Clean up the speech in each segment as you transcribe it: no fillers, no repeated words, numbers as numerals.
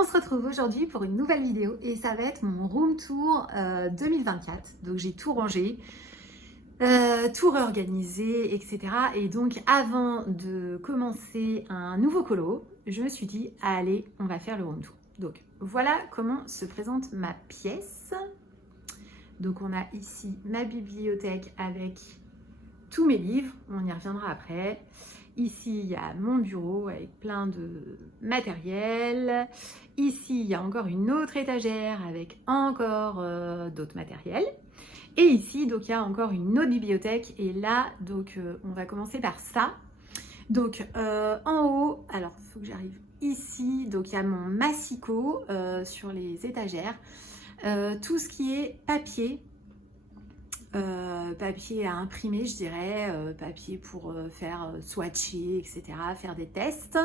On se retrouve aujourd'hui pour une nouvelle vidéo et ça va être mon room tour 2024. Donc j'ai tout rangé, tout réorganisé, etc. Et donc avant de commencer un nouveau colo, je me suis dit, allez, on va faire le room tour. Donc voilà comment se présente ma pièce. Donc on a ici ma bibliothèque avec tous mes livres, on y reviendra après. Ici, il y a mon bureau avec plein de matériel. Ici, il y a encore une autre étagère avec encore d'autres matériels. Et ici, donc, il y a encore une autre bibliothèque. Et là, donc, on va commencer par ça. Donc, en haut, alors, il faut que j'arrive ici. Donc, il y a mon massicot sur les étagères. Tout ce qui est papier. Papier à imprimer, je dirais, papier pour faire swatcher, etc., faire des tests.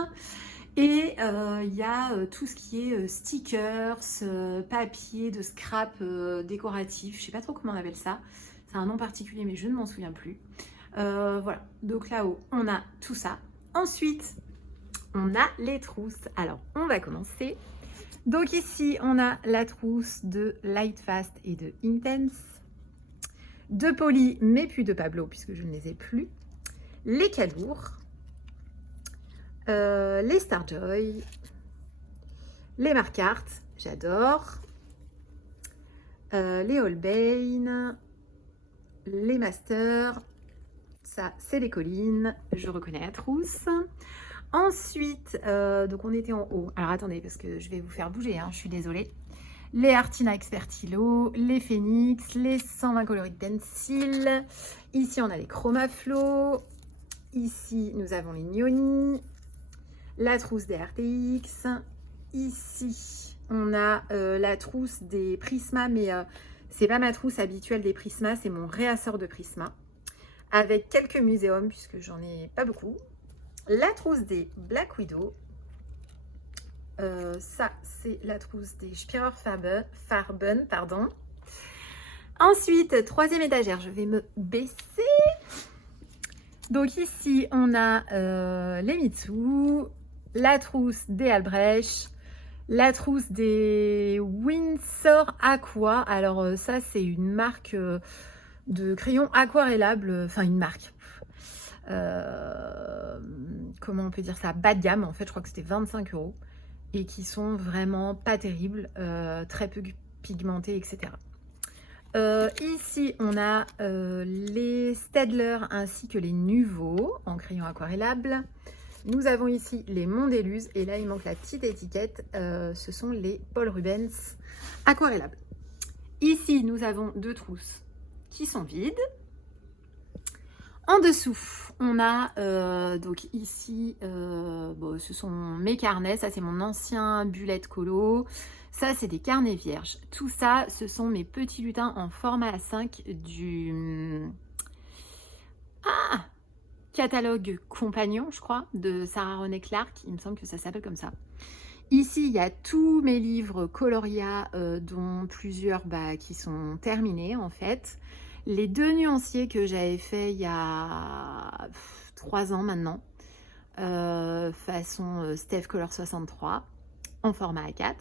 Et il y a tout ce qui est stickers, papier de scrap décoratif, je sais pas trop comment on appelle ça, c'est un nom particulier mais je ne m'en souviens plus. Voilà, donc là-haut on a tout ça. Ensuite on a les trousses, alors on va commencer. Donc ici on a la trousse de Lightfast et de Intense, de Polly mais plus de Pablo puisque je ne les ai plus, les Calours, les Starjoy, les Marquardt, j'adore, les Holbein, les Masters, ça c'est les Collines, je reconnais la trousse. Ensuite, donc on était en haut, alors attendez parce que je vais vous faire bouger, hein, je suis désolée. Les Artina Expertilo, les Phoenix, les 120 coloris pencil. Ici, on a les Chromaflow. Ici, nous avons les Nioni. La trousse des RTX. Ici, on a la trousse des Prisma, mais c'est pas ma trousse habituelle des Prisma, c'est mon réassort de Prisma. Avec quelques muséums, puisque j'en ai pas beaucoup. La trousse des Black Widow. Ça, c'est la trousse des Spierer Farben, pardon. Ensuite, troisième étagère, je vais me baisser. Donc ici, on a les Mitsu, la trousse des Albrecht, la trousse des Winsor Aqua. Alors ça, c'est une marque de crayon aquarellable, enfin une marque. Comment on peut dire ça? Bas de gamme, en fait, je crois que c'était 25 €. Et qui sont vraiment pas terribles, très peu pigmentés, etc. Ici, on a les Staedtler ainsi que les Nuvo en crayon aquarellable. Nous avons ici les Mondeluz et là, il manque la petite étiquette. Ce sont les Paul Rubens aquarellables. Ici, nous avons deux trousses qui sont vides. En dessous, on a donc ici, bon, ce sont mes carnets, ça c'est mon ancien bullet colo, ça c'est des carnets vierges. Tout ça, ce sont mes petits lutins en format A5 du catalogue Compagnon, je crois, de Sarah René Clark, il me semble que ça s'appelle comme ça. Ici, il y a tous mes livres Coloria, dont plusieurs qui sont terminés en fait. Les deux nuanciers que j'avais fait il y a 3 ans maintenant, façon Steph Color 63, en format A4.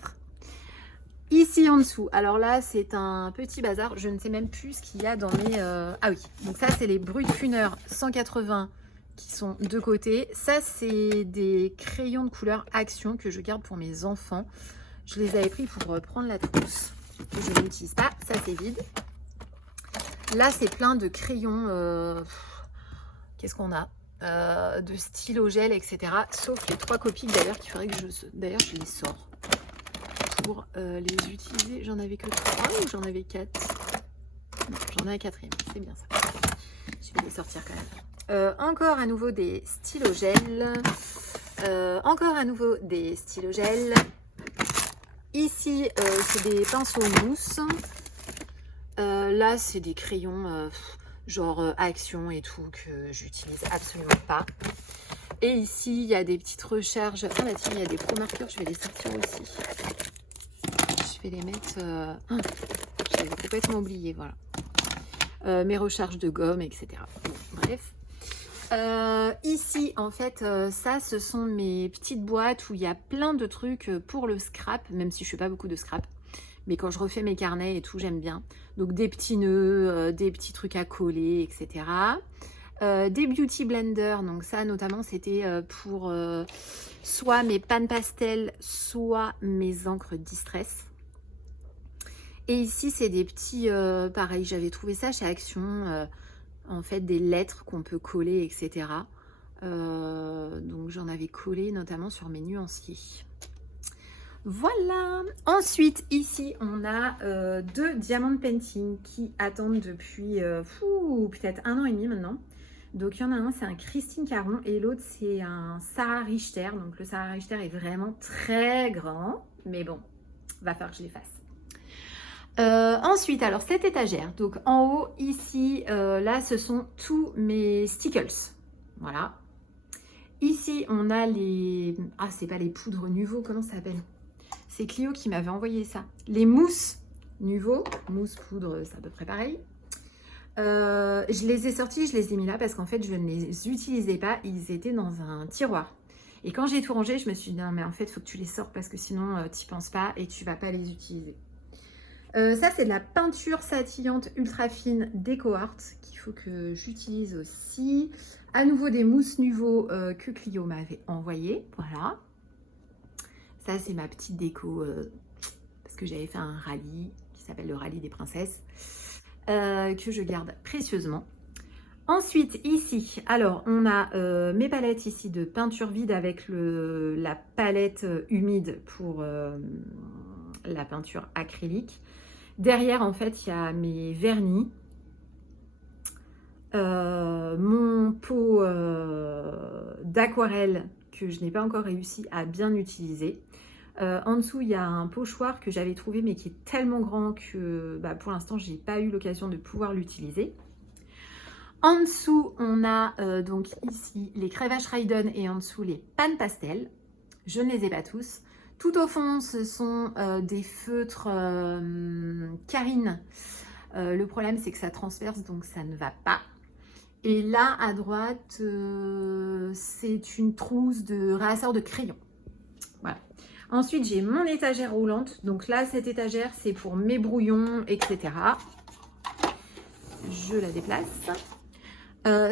Ici en dessous, alors là c'est un petit bazar, je ne sais même plus ce qu'il y a dans mes... Ah oui, donc ça c'est les Brutfuner 180 qui sont de côté. Ça c'est des crayons de couleur Action que je garde pour mes enfants. Je les avais pris pour prendre la trousse, que je n'utilise pas, ça c'est vide. Là, c'est plein de crayons, qu'est-ce qu'on a de stylo gel, etc. Sauf les 3 copies d'ailleurs, qu'il faudrait que d'ailleurs, je les sors pour les utiliser. J'en avais que 3 ou j'en avais 4? Non, j'en ai un 4e, c'est bien ça. Je vais les sortir quand même. Encore à nouveau des stylo gel. Encore à nouveau des stylo gel. Ici, c'est des pinceaux mousse. Là, c'est des crayons genre Action et tout que j'utilise absolument pas. Et ici, il y a des petites recharges. Ah bah tiens, il y a des pro marqueurs, je vais les sortir aussi. Je vais les mettre... j'avais complètement oublié, voilà. Mes recharges de gomme, etc. Bon, bref. Ici, en fait, ça, ce sont mes petites boîtes où il y a plein de trucs pour le scrap, même si je fais pas beaucoup de scrap. Mais quand je refais mes carnets et tout, j'aime bien. Donc des petits nœuds, des petits trucs à coller, etc. Des beauty blenders, donc ça notamment c'était pour soit mes pannes pastel, soit mes encres distress. Et ici c'est des petits, pareil, j'avais trouvé ça chez Action, en fait des lettres qu'on peut coller, etc. Donc j'en avais collé notamment sur mes nuanciers. Voilà. Ensuite, ici, on a 2 diamant painting qui attendent depuis peut-être 1 an et demi maintenant. Donc, il y en a un, c'est un Christine Caron et l'autre, c'est un Sarah Richter. Donc, le Sarah Richter est vraiment très grand. Mais bon, va falloir que je les fasse. Ensuite, alors, cette étagère. Donc, en haut, ici, là, ce sont tous mes stickles. Voilà. Ici, on a les... Ah, c'est pas les poudres Nuvo, comment ça s'appelle? C'est Clio qui m'avait envoyé ça. Les mousses Nuvo, mousse poudre, c'est à peu près pareil. Je les ai sortis, je les ai mis là parce qu'en fait, je ne les utilisais pas. Ils étaient dans un tiroir. Et quand j'ai tout rangé, je me suis dit, non, mais en fait, il faut que tu les sors parce que sinon, tu n'y penses pas et tu ne vas pas les utiliser. Ça, c'est de la peinture satillante ultra fine DecoArt qu'il faut que j'utilise aussi. À nouveau, des mousses Nuvo que Clio m'avait envoyé. Voilà. Ça, c'est ma petite déco parce que j'avais fait un rallye qui s'appelle le rallye des princesses que je garde précieusement. Ensuite, ici, alors, on a mes palettes ici de peinture vide avec la palette humide pour la peinture acrylique. Derrière, en fait, il y a mes vernis. Mon pot d'aquarelle que je n'ai pas encore réussi à bien utiliser. En dessous, il y a un pochoir que j'avais trouvé mais qui est tellement grand que pour l'instant, je n'ai pas eu l'occasion de pouvoir l'utiliser. En dessous, on a donc ici les crèvages Raiden et en dessous les pannes pastel. Je ne les ai pas tous. Tout au fond, ce sont des feutres Karine. Le problème, c'est que ça transperce, donc ça ne va pas. Et là, à droite, c'est une trousse de ramasseur de crayons. Voilà. Ensuite, j'ai mon étagère roulante. Donc là, cette étagère, c'est pour mes brouillons, etc. Je la déplace.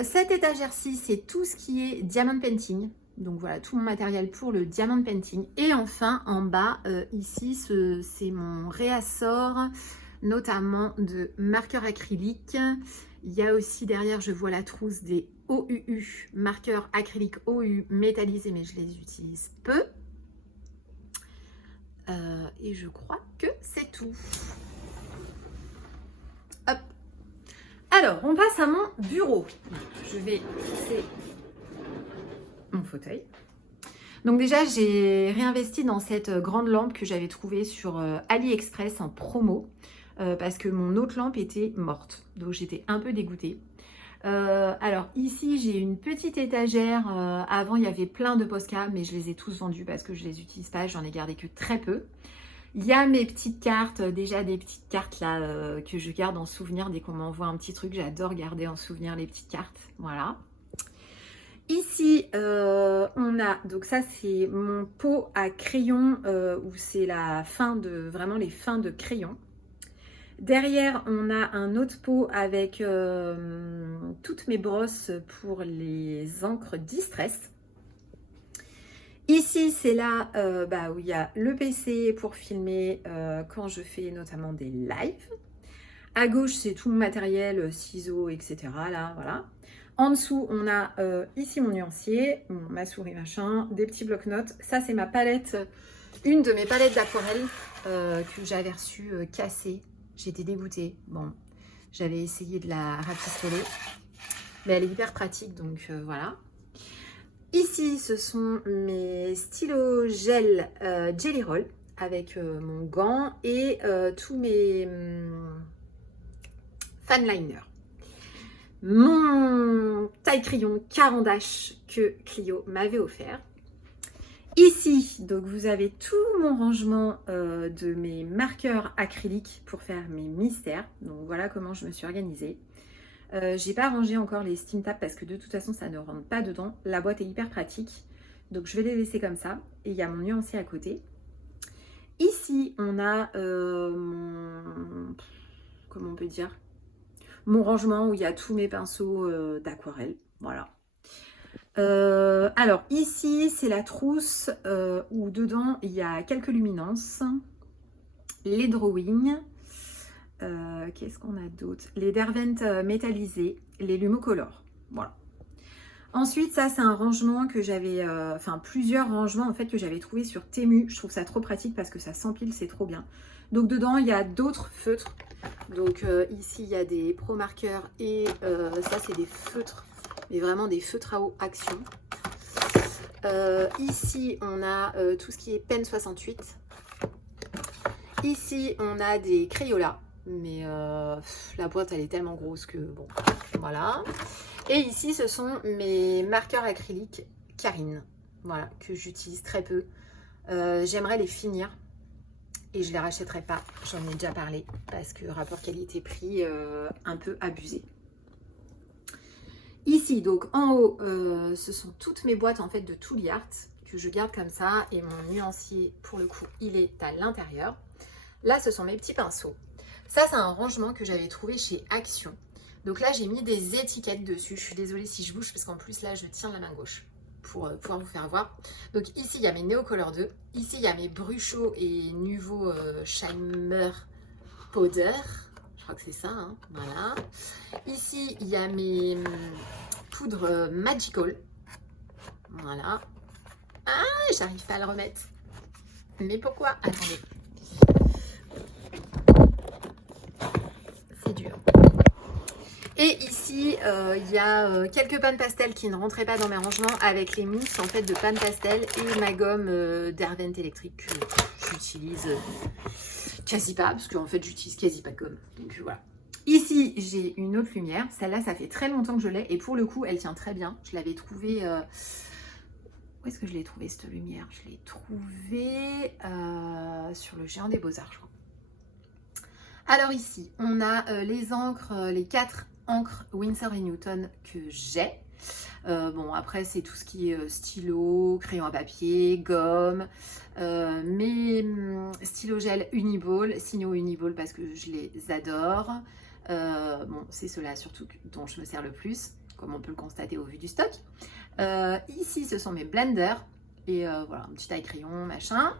Cette étagère-ci, c'est tout ce qui est diamond painting. Donc voilà, tout mon matériel pour le diamond painting. Et enfin, en bas, ici, c'est mon réassort, notamment de marqueurs acryliques. Il y a aussi derrière, je vois la trousse des OUU, marqueurs acryliques OU métallisés, mais je les utilise peu. Et je crois que c'est tout. Hop. Alors, on passe à mon bureau. Je vais placer mon fauteuil. Donc déjà, j'ai réinvesti dans cette grande lampe que j'avais trouvée sur AliExpress en promo. Parce que mon autre lampe était morte. Donc j'étais un peu dégoûtée. Alors ici, j'ai une petite étagère. Avant, il y avait plein de Posca, mais je les ai tous vendus parce que je les utilise pas. J'en ai gardé que très peu. Il y a mes petites cartes, déjà des petites cartes là que je garde en souvenir dès qu'on m'envoie un petit truc. J'adore garder en souvenir les petites cartes. Voilà. Ici, on a, donc ça c'est mon pot à crayon où c'est la fin de, vraiment les fins de crayon. Derrière, on a un autre pot avec toutes mes brosses pour les encres distress. Ici, c'est là où il y a le PC pour filmer quand je fais notamment des lives. À gauche, c'est tout mon matériel, ciseaux, etc. Là, voilà. En dessous, on a ici mon nuancier, ma souris machin, des petits blocs-notes. Ça, c'est ma palette, une de mes palettes d'aquarelle que j'avais reçue cassée. J'étais dégoûtée. Bon, j'avais essayé de la rafistoler, mais elle est hyper pratique, donc voilà. Ici, ce sont mes stylos gel Jelly Roll avec mon gant et tous mes fan liners. Mon taille crayon Caran d'Ache que Clio m'avait offert. Ici, donc vous avez tout mon rangement de mes marqueurs acryliques pour faire mes mystères. Donc voilà comment je me suis organisée. J'ai pas rangé encore les Steam Tab parce que de toute façon ça ne rentre pas dedans. La boîte est hyper pratique, donc je vais les laisser comme ça. Et il y a mon nuancier à côté. Ici on a comment on peut dire, mon rangement où il y a tous mes pinceaux d'aquarelle. Voilà. Alors ici c'est la trousse où dedans il y a quelques luminances, les drawings, qu'est-ce qu'on a d'autre, les Derwent métallisés, les Lumocolor. Voilà. Ensuite ça c'est un rangement que j'avais, enfin plusieurs rangements en fait que j'avais trouvé sur Temu. Je trouve ça trop pratique parce que ça s'empile, c'est trop bien. Donc dedans il y a d'autres feutres. Donc ici il y a des Pro marqueurs et ça c'est des feutres, mais vraiment des feutres à eau Action. Ici on a tout ce qui est Pen 68. Ici on a des Crayolas, mais la boîte elle est tellement grosse que bon, voilà. Et ici ce sont mes marqueurs acryliques Carine, voilà, que j'utilise très peu. J'aimerais les finir et je les rachèterai pas, j'en ai déjà parlé, parce que rapport qualité-prix un peu abusé. Ici, donc en haut, ce sont toutes mes boîtes en fait de Tooly Art que je garde comme ça, et mon nuancier pour le coup il est à l'intérieur. Là ce sont mes petits pinceaux. Ça c'est un rangement que j'avais trouvé chez Action. Donc là j'ai mis des étiquettes dessus. Je suis désolée si je bouge parce qu'en plus là je tiens la main gauche pour pouvoir vous faire voir. Donc ici il y a mes Neocolor 2. Ici il y a mes Bruchot et Nuvo Shimmer Powder. Je crois que c'est ça, hein. Voilà. Ici, il y a mes poudres Magical. Voilà. Ah, j'arrive pas à le remettre. Mais pourquoi? Attendez. C'est dur. Et ici, il y a quelques pâtes pastel qui ne rentraient pas dans mes rangements avec les mousses en fait de pâte pastel et ma gomme Derwent électrique que j'utilise quasi pas, parce qu'en fait j'utilise quasi pas de gomme. Donc voilà. Ici j'ai une autre lumière, celle-là ça fait très longtemps que je l'ai et pour le coup elle tient très bien. Je l'avais trouvée, où est-ce que je l'ai trouvée cette lumière? Je l'ai trouvée sur le Géant des Beaux-Arts je crois. Alors ici on a les encres, les 4 encres Winsor & Newton que j'ai. Bon après c'est tout ce qui est stylo, crayon à papier, gomme, mes stylos gel Uniball, signaux Uniball parce que je les adore. Bon c'est ceux-là surtout dont je me sers le plus, comme on peut le constater au vu du stock. Ici ce sont mes blenders et voilà un petit taille crayon machin.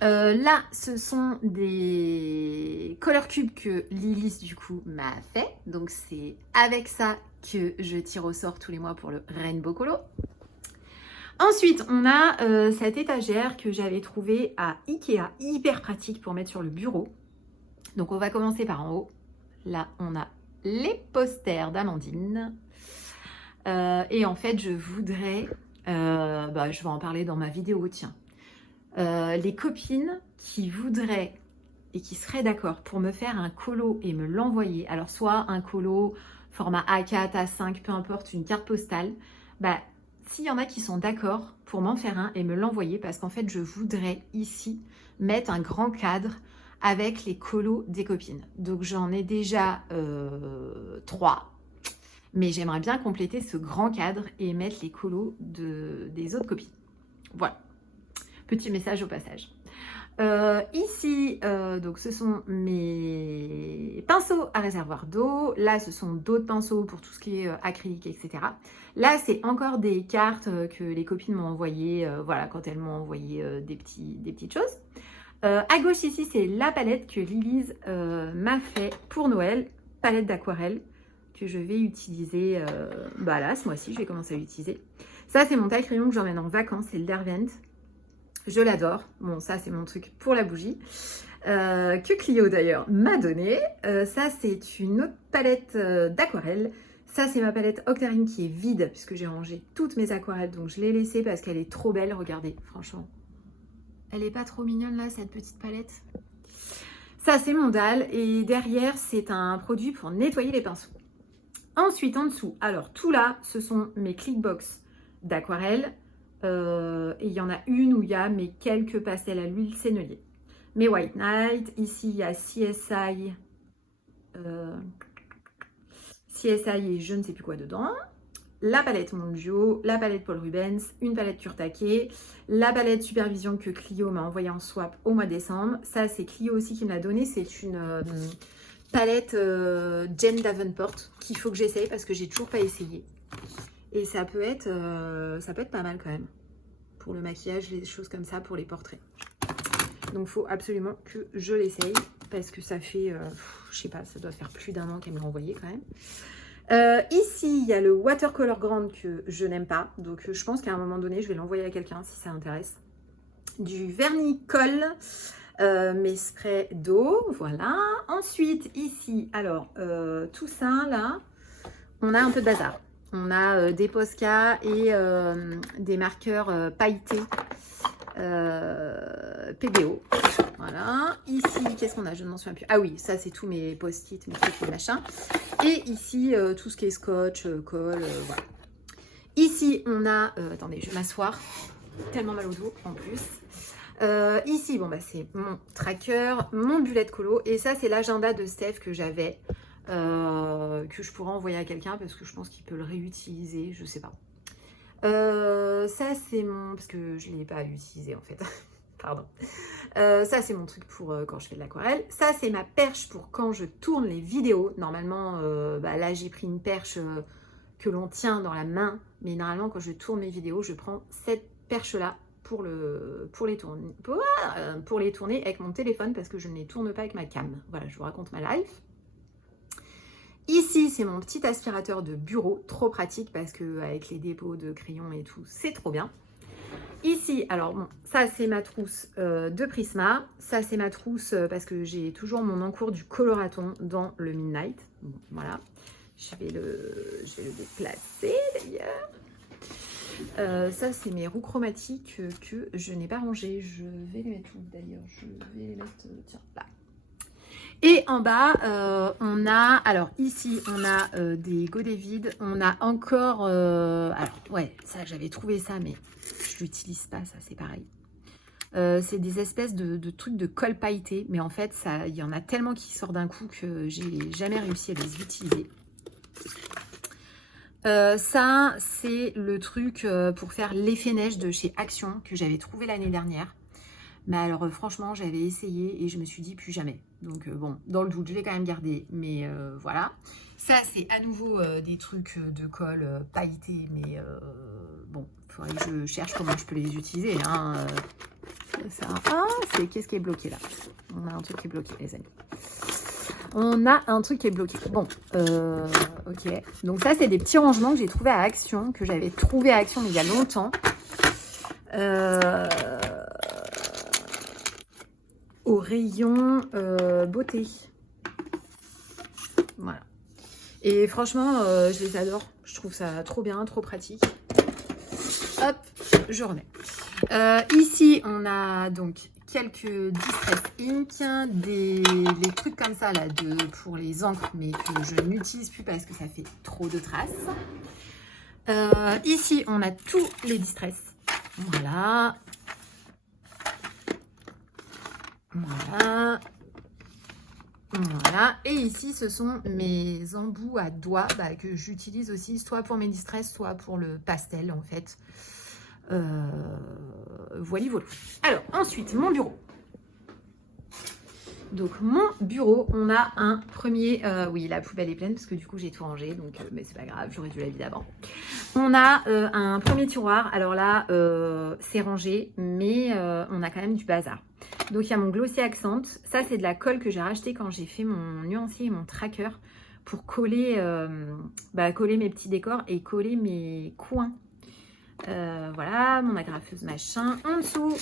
Là, ce sont des color cubes que Lilis du coup m'a fait. Donc c'est avec ça que je tire au sort tous les mois pour le Rainbow Colo. Ensuite, on a cette étagère que j'avais trouvée à Ikea, hyper pratique pour mettre sur le bureau. Donc on va commencer par en haut. Là, on a les posters d'Amandine. Et en fait, je voudrais, je vais en parler dans ma vidéo, tiens. Les copines qui voudraient et qui seraient d'accord pour me faire un colo et me l'envoyer, alors soit un colo format A4, A5, peu importe, une carte postale, s'il y en a qui sont d'accord pour m'en faire un et me l'envoyer, parce qu'en fait je voudrais ici mettre un grand cadre avec les colos des copines. Donc j'en ai déjà 3, mais j'aimerais bien compléter ce grand cadre et mettre les colos des autres copines. Voilà. Petit message au passage. Ici, donc ce sont mes pinceaux à réservoir d'eau. Là, ce sont d'autres pinceaux pour tout ce qui est acrylique, etc. Là, c'est encore des cartes que les copines m'ont envoyées, voilà, quand elles m'ont envoyé des petites choses. À gauche, ici, c'est la palette que Lilise m'a fait pour Noël. Palette d'aquarelle que je vais utiliser, là, ce mois-ci, je vais commencer à l'utiliser. Ça, c'est mon taille crayon que j'emmène en vacances, c'est le Derwent. Je l'adore. Bon, ça, c'est mon truc pour la bougie. Que Clio, d'ailleurs, m'a donné. Ça, c'est une autre palette d'aquarelle. Ça, c'est ma palette Octarine qui est vide, puisque j'ai rangé toutes mes aquarelles. Donc, je l'ai laissée parce qu'elle est trop belle. Regardez, franchement. Elle n'est pas trop mignonne, là, cette petite palette. Ça, c'est mon dalle. Et derrière, c'est un produit pour nettoyer les pinceaux. Ensuite, en dessous, alors, tout là, ce sont mes Clickbox d'aquarelle. Et il y en a une où il y a mes quelques pastels à l'huile sennelier. Mes White Night, ici il y a CSI CSI et je ne sais plus quoi dedans. La palette Mondio, la palette Paul Rubens, une palette Kurtake, la palette Supervision que Clio m'a envoyée en swap au mois de décembre. Ça, c'est Clio aussi qui me l'a donnée. C'est une palette Jen Davenport qu'il faut que j'essaye parce que j'ai toujours pas essayé. Et ça peut être pas mal quand même pour le maquillage, les choses comme ça, pour les portraits. Donc, il faut absolument que je l'essaye parce que ça fait, je sais pas, ça doit faire plus d'1 an qu'elle me l'a envoyé quand même. Ici, il y a le Watercolor Grand que je n'aime pas. Donc, je pense qu'à un moment donné, je vais l'envoyer à quelqu'un si ça intéresse. Du vernis colle, mes sprays d'eau, voilà. Ensuite, ici, alors, tout ça, là, on a un peu de bazar. On a des Posca et des marqueurs pailletés PBO. Voilà. Ici, qu'est-ce qu'on a? Je ne m'en souviens plus. Ah oui, ça, c'est tous mes post-it, mes trucs, mes machins. Et ici, tout ce qui est scotch, colle, voilà. Ici, on a... attendez, je vais m'asseoir. Tellement mal au dos, en plus. Ici, bon, bah, c'est mon tracker, mon bullet colo. Et ça, c'est l'agenda de Steph que j'avais, que je pourrais envoyer à quelqu'un parce que je pense qu'il peut le réutiliser, je sais pas. Ça, c'est mon... Parce que je ne l'ai pas utilisé, en fait. Pardon. Ça, c'est mon truc pour quand je fais de l'aquarelle. Ça, c'est ma perche pour quand je tourne les vidéos. Normalement, là, j'ai pris une perche que l'on tient dans la main. Mais normalement, quand je tourne mes vidéos, je prends cette perche-là pour les tourner avec mon téléphone parce que je ne les tourne pas avec ma cam. Voilà, je vous raconte ma life. Ici, c'est mon petit aspirateur de bureau, trop pratique parce qu'avec les dépôts de crayons et tout, c'est trop bien. Ici, alors bon, ça c'est ma trousse de Prisma. Ça c'est ma trousse parce que j'ai toujours mon encours du coloraton dans le Midnight. Bon, voilà, je vais le déplacer d'ailleurs. Ça c'est mes roues chromatiques que je n'ai pas rangées. Je vais les mettre où d'ailleurs? Je vais les mettre, tiens, là. Et en bas, on a, alors ici, on a des godets vides. On a encore, alors ouais, ça j'avais trouvé ça, mais je l'utilise pas, ça c'est pareil. C'est des espèces de trucs de colle pailleté, mais en fait, il y en a tellement qui sortent d'un coup que j'ai jamais réussi à les utiliser. Ça, c'est le truc pour faire l'effet neige de chez Action que j'avais trouvé l'année dernière. Mais alors franchement, j'avais essayé et je me suis dit plus jamais. Donc bon, dans le doute, je vais quand même garder. Mais voilà. Ça, c'est à nouveau des trucs de colle pailletés. Mais bon, il faudrait que je cherche comment je peux les utiliser. Hein. Qu'est-ce qui est bloqué là? On a un truc qui est bloqué, les amis. On a un truc qui est bloqué. Bon, ok. Donc ça, c'est des petits rangements que j'ai trouvé à Action, que j'avais trouvé à Action mais il y a longtemps. Au rayon beauté. Voilà. Et franchement, je les adore. Je trouve ça trop bien, trop pratique. Hop, je remets. Ici, on a donc quelques Distress Ink, des trucs comme ça là pour les encres, mais que je n'utilise plus parce que ça fait trop de traces. Ici, on a tous les Distress. Voilà. Voilà. Voilà. Et ici, ce sont mes embouts à doigts que j'utilise aussi, soit pour mes Distress, soit pour le pastel, en fait. Voilà. Alors, ensuite, mon bureau. Donc, mon bureau, on a un premier... oui, la poubelle est pleine parce que du coup, j'ai tout rangé. Donc, mais c'est pas grave, j'aurais dû la vider avant. On a un premier tiroir. Alors là, c'est rangé, mais on a quand même du bazar. Donc, il y a mon Glossy Accent. Ça, c'est de la colle que j'ai racheté quand j'ai fait mon nuancier et mon tracker pour coller, coller mes petits décors et coller mes coins. Voilà, mon agrafeuse machin. En dessous,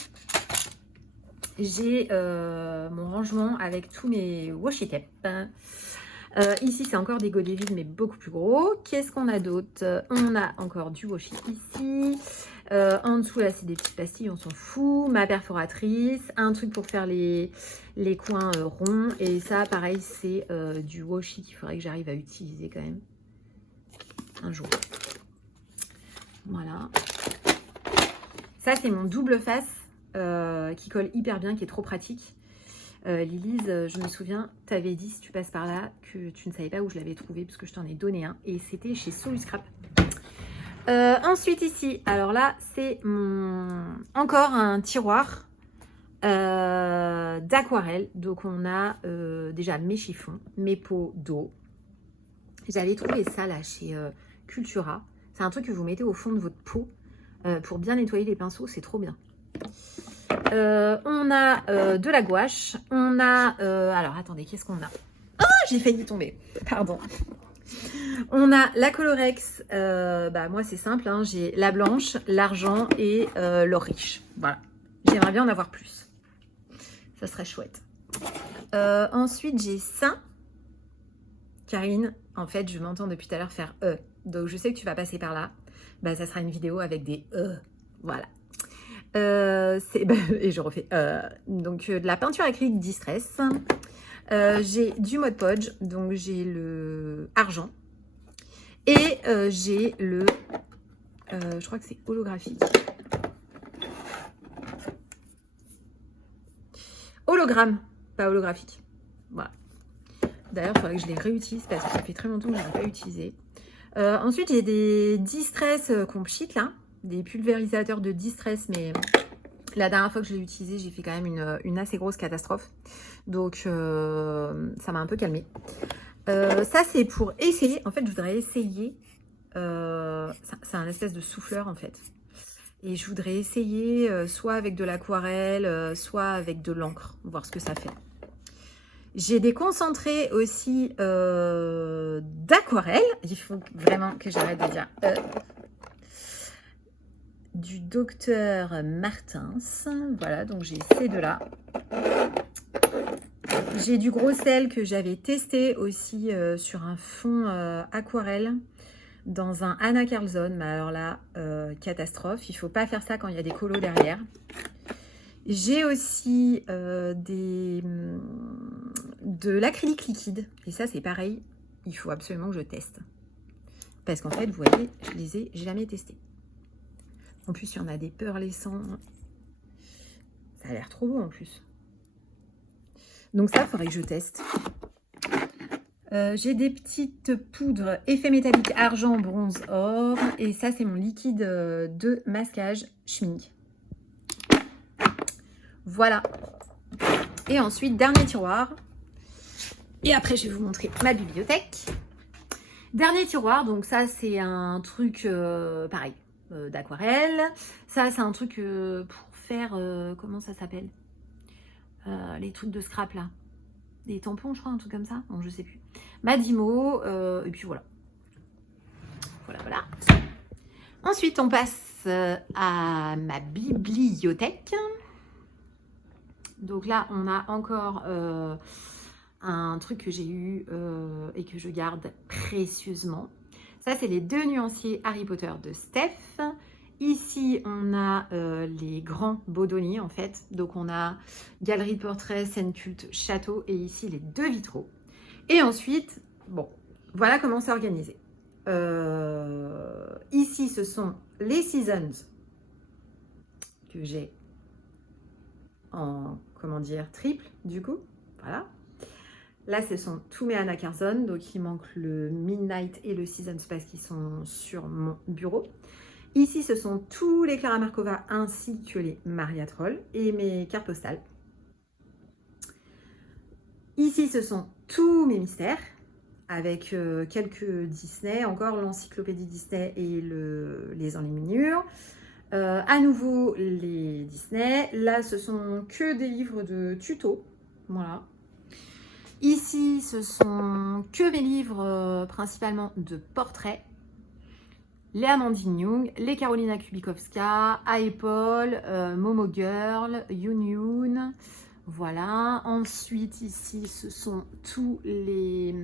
j'ai mon rangement avec tous mes washi tape. Ici, c'est encore des godets vides, mais beaucoup plus gros. Qu'est-ce qu'on a d'autre? On a encore du washi ici. En dessous, là, c'est des petites pastilles, on s'en fout. Ma perforatrice, un truc pour faire les coins ronds. Et ça, pareil, c'est du washi qu'il faudrait que j'arrive à utiliser quand même un jour. Voilà. Ça, c'est mon double face qui colle hyper bien, qui est trop pratique. Lilise, je me souviens, tu avais dit si tu passes par là que tu ne savais pas où je l'avais trouvé parce que je t'en ai donné un et c'était chez Soluscrap. Ensuite ici, alors là c'est encore un tiroir d'aquarelle. Donc on a déjà mes chiffons, mes pots d'eau. J'avais trouvé ça là chez Cultura. C'est un truc que vous mettez au fond de votre pot pour bien nettoyer les pinceaux, c'est trop bien. On a de la gouache, on a... alors attendez, qu'est-ce qu'on a? Oh, j'ai failli tomber, pardon. On a la Colorex, moi c'est simple, hein, j'ai la blanche, l'argent et l'or riche. Voilà, j'aimerais bien en avoir plus. Ça serait chouette. Ensuite j'ai ça. Karine, en fait je m'entends depuis tout à l'heure faire donc je sais que tu vas passer par là. Ça sera une vidéo avec des voilà. Et je refais donc de la peinture acrylique Distress. J'ai du Mod Podge, donc j'ai le argent et j'ai le je crois que c'est holographique, hologramme, pas holographique. Voilà, d'ailleurs il faudrait que je les réutilise parce que ça fait très longtemps que je n'ai pas utilisé. Ensuite j'ai des Distress Comp-Sheet là, des pulvérisateurs de Distress, mais la dernière fois que je l'ai utilisé, j'ai fait quand même une assez grosse catastrophe. Donc, ça m'a un peu calmée. Ça, c'est pour essayer. En fait, je voudrais essayer. C'est un espèce de souffleur, en fait. Et je voudrais essayer soit avec de l'aquarelle, soit avec de l'encre. Voir ce que ça fait. J'ai des concentrés aussi d'aquarelle. Il faut vraiment que j'arrête de dire... du docteur Martins. Voilà, donc j'ai ces deux-là. J'ai du gros sel que j'avais testé aussi sur un fond aquarelle dans un Anna Carlson. Mais alors là, catastrophe. Il ne faut pas faire ça quand il y a des colos derrière. J'ai aussi de l'acrylique liquide. Et ça, c'est pareil. Il faut absolument que je teste. Parce qu'en fait, vous voyez, je les ai jamais testés. En plus, il y en a des pearlescents. Ça a l'air trop beau en plus. Donc ça, il faudrait que je teste. J'ai des petites poudres effet métallique argent, bronze, or. Et ça, c'est mon liquide de masquage Schmink. Voilà. Et ensuite, dernier tiroir. Et après, je vais vous montrer ma bibliothèque. Dernier tiroir. Donc ça, c'est un truc pareil. D'aquarelle. Ça, c'est un truc pour faire... comment ça s'appelle, les trucs de scrap, là. Des tampons, je crois, un truc comme ça. Bon, je sais plus. Madimo. Et puis, voilà. Voilà. Ensuite, on passe à ma bibliothèque. Donc là, on a encore un truc que j'ai eu et que je garde précieusement. Ça, c'est les 2 nuanciers Harry Potter de Steph. Ici, on a les grands Bodoni, en fait. Donc, on a Galerie de portraits, scène culte, château. Et ici, les 2 vitraux. Et ensuite, bon, voilà comment c'est organisé. Ici, ce sont les Seasons que j'ai en, comment dire, triple, du coup. Voilà. Là, ce sont tous mes Anna Carlson, donc il manque le Midnight et le Seasons parce qu'ils sont sur mon bureau. Ici, ce sont tous les Clara Markova ainsi que les Maria Troll et mes cartes postales. Ici, ce sont tous mes mystères avec quelques Disney, encore l'encyclopédie Disney et les enluminures. À nouveau, les Disney. Là, ce sont que des livres de tuto. Voilà. Ici, ce sont que mes livres principalement de portraits. Les Amandine Young, les Carolina Kubikowska, Paul, Momo Girl, Yoon Yoon. Voilà. Ensuite, ici, ce sont tous les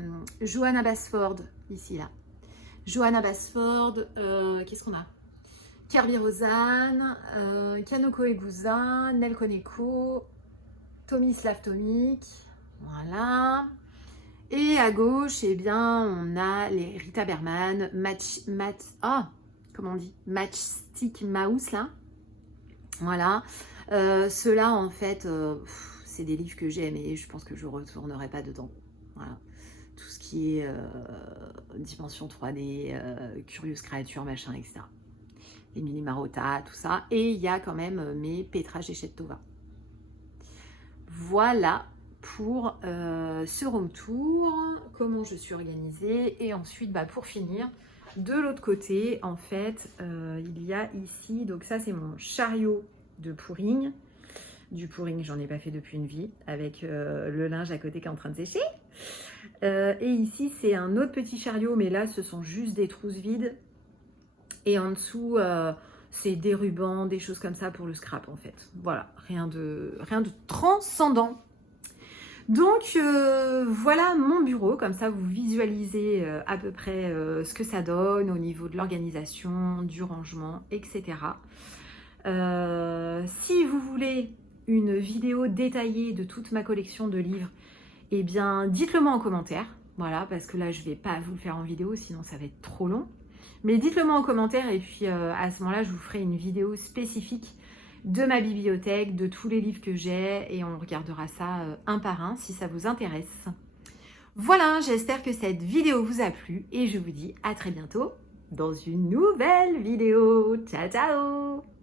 Johanna Basford. Ici, là. Johanna Basford. Qu'est-ce qu'on a? Kirby Rosanne, Kanoko Egusa, Nel Koneko, Tommy Slavtomik. Voilà. Et à gauche, eh bien, on a les Rita Berman, Matchstick Mouse, là. Voilà. Ceux-là, en fait, c'est des livres que j'aime et je pense que je ne retournerai pas dedans. Voilà. Tout ce qui est dimension 3D, Curious Creature, machin, etc. Émilie Marotta, tout ça. Et il y a quand même mes Petra Tova. Voilà pour ce room tour, comment je suis organisée. Et ensuite, pour finir, de l'autre côté, en fait, il y a ici, donc ça c'est mon chariot de pouring. Du pouring, j'en ai pas fait depuis une vie, avec le linge à côté qui est en train de sécher. Et ici, c'est un autre petit chariot, mais là, ce sont juste des trousses vides. Et en dessous, c'est des rubans, des choses comme ça pour le scrap, en fait. Voilà, rien de transcendant. Donc, voilà mon bureau. Comme ça, vous visualisez à peu près ce que ça donne au niveau de l'organisation, du rangement, etc. Si vous voulez une vidéo détaillée de toute ma collection de livres, eh bien, dites-le moi en commentaire. Voilà, parce que là, je ne vais pas vous le faire en vidéo, sinon ça va être trop long. Mais dites-le moi en commentaire et puis à ce moment-là, je vous ferai une vidéo spécifique de ma bibliothèque, de tous les livres que j'ai et on regardera ça un par un si ça vous intéresse. Voilà, j'espère que cette vidéo vous a plu et je vous dis à très bientôt dans une nouvelle vidéo. Ciao, ciao!